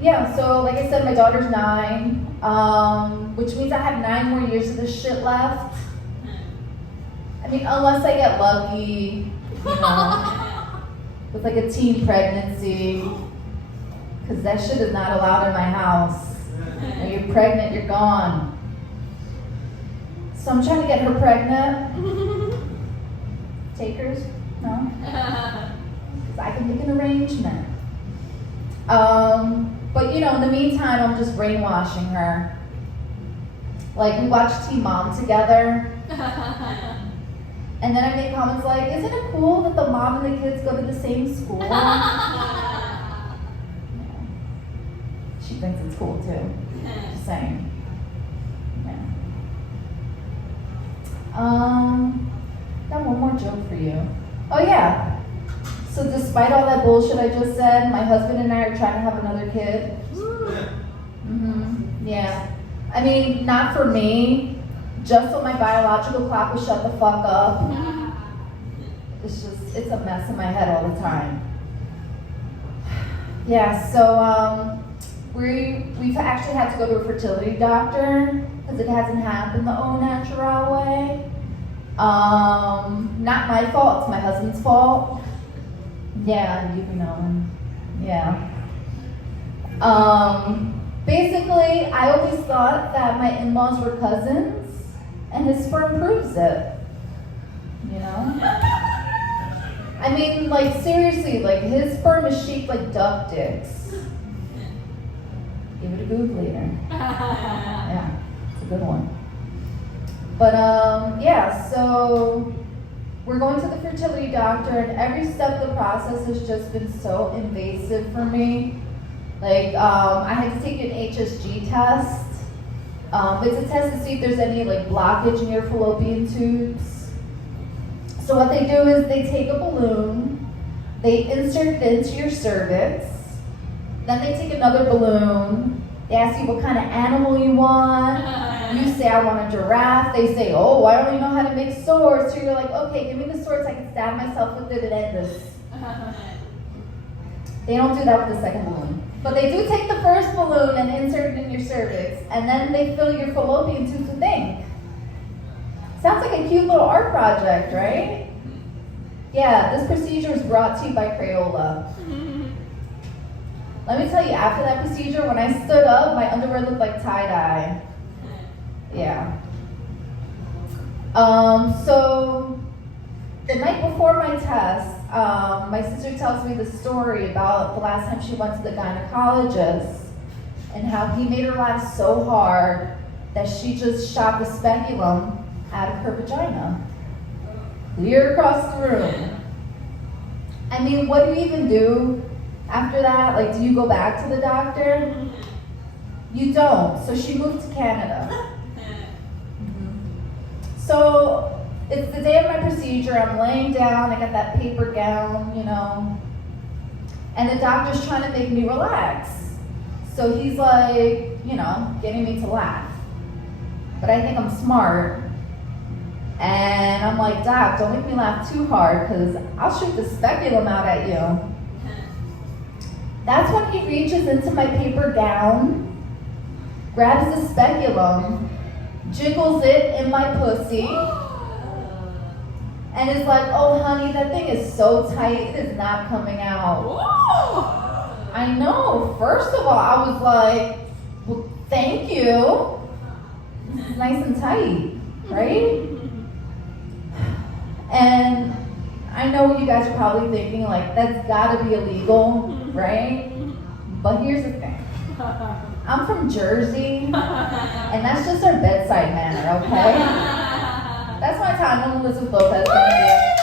Yeah, so like I said, my daughter's 9, which means I have 9 more years of this shit left. I mean, unless I get lucky, with like a teen pregnancy, because that shit is not allowed in my house. When you're pregnant, you're gone. So I'm trying to get her pregnant. Takers? No? Because I can make an arrangement. But in the meantime, I'm just brainwashing her. Like, we watch Teen Mom together. And then I make comments like, isn't it cool that the mom and the kids go to the same school? Yeah. She thinks it's cool too. Just saying. Yeah. Got one more joke for you. Oh yeah. So despite all that bullshit I just said, my husband and I are trying to have another kid. Yeah. I mean, not for me. Just so my biological clock will shut the fuck up. It's a mess in my head all the time. Yeah, so we've actually had to go to a fertility doctor because it hasn't happened the au natural way. Not my fault, it's my husband's fault. Yeah, you know him. Yeah. Basically, I always thought that my in-laws were cousins. And his sperm proves it, I mean, like, seriously, like, his sperm is shaped like duck dicks. Give it a Google later. Yeah, it's a good one. But, yeah, so we're going to the fertility doctor, and every step of the process has just been so invasive for me. Like, I had to take an HSG test. It's a test to see if there's any like blockage in your fallopian tubes. So what they do is they take a balloon, they insert it into your cervix, then they take another balloon, they ask you what kind of animal you want, you say I want a giraffe, they say, oh, I don't even know how to make swords, so you're like, okay, give me the swords, I can stab myself with it and end this. They don't do that with the second balloon. But they do take the first balloon and insert it in your cervix, and then they fill your fallopian tubes with ink. Sounds like a cute little art project, right? Yeah, this procedure was brought to you by Crayola. Let me tell you, after that procedure, when I stood up, my underwear looked like tie-dye. Yeah. So the night before my test, my sister tells me the story about the last time she went to the gynecologist and how he made her laugh so hard that she just shot the speculum out of her vagina. Clear across the room. I mean, what do you even do after that? Like, do you go back to the doctor? You don't. So she moved to Canada. So it's the day of my procedure, I'm laying down, I got that paper gown, and the doctor's trying to make me relax. So he's like, getting me to laugh. But I think I'm smart. And I'm like, Doc, don't make me laugh too hard, because I'll shoot the speculum out at you. That's when he reaches into my paper gown, grabs the speculum, jiggles it in my pussy, and is like, oh honey, that thing is so tight, it is not coming out. Whoa. I know, first of all, I was like, well, thank you. This is nice and tight, right? And I know what you guys are probably thinking, like, that's gotta be illegal, right? But here's the thing. I'm from Jersey, and that's just our bedside manner, okay? That's my time when Lopez is gonna do.